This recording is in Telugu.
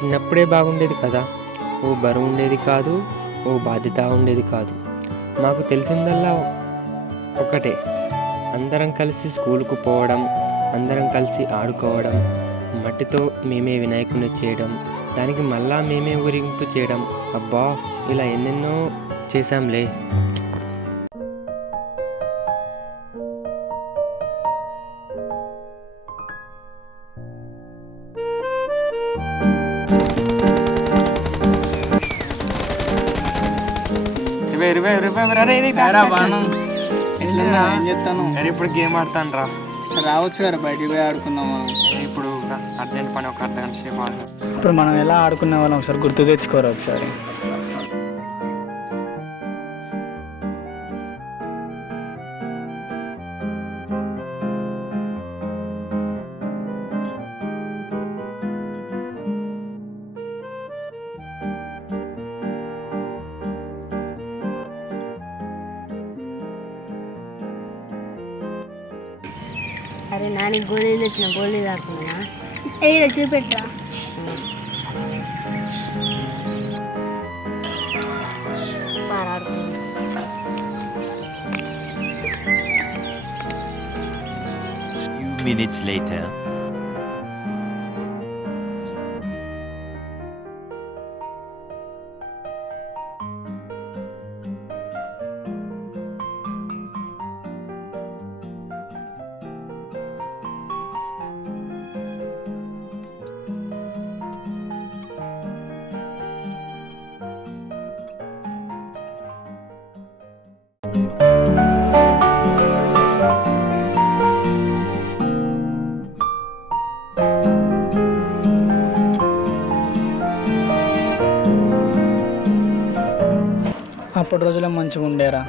చిన్నప్పుడే బాగుండేది కదా. ఓ బరువు ఉండేది కాదు, ఓ బాధ్యత ఉండేది కాదు. మాకు తెలిసిందల్లా ఒకటే, అందరం కలిసి స్కూలుకు పోవడం, అందరం కలిసి ఆడుకోవడం, మట్టితో మేమే వినాయకుడిని చేయడం, దానికి మళ్ళా మేమే ఊరింపు చేయడం. అబ్బా, ఇలా ఎన్నెన్నో చేశాంలే. ఏం చెప్తాను? ఇప్పుడు గేమ్ ఆడతాను రా. రావచ్చు కదా, బయటికి పోయి ఆడుకుందాం మనం. ఇప్పుడు అర్జెంట్ పని, ఒక అర్ధగంట సేపు ఆడదాం. ఇప్పుడు మనం ఎలా ఆడుకునే వాళ్ళం ఒకసారి గుర్తు తెచ్చుకోరు ఒకసారి. అరే నాని గోళీలు తెచ్చిన, గోళీలు ఆడుకున్నా. ఏ చూపెట్టరా. ఆడుకున్నా. Few minutes later. అప్పటి రోజులే మంచిగా ఉండేరా.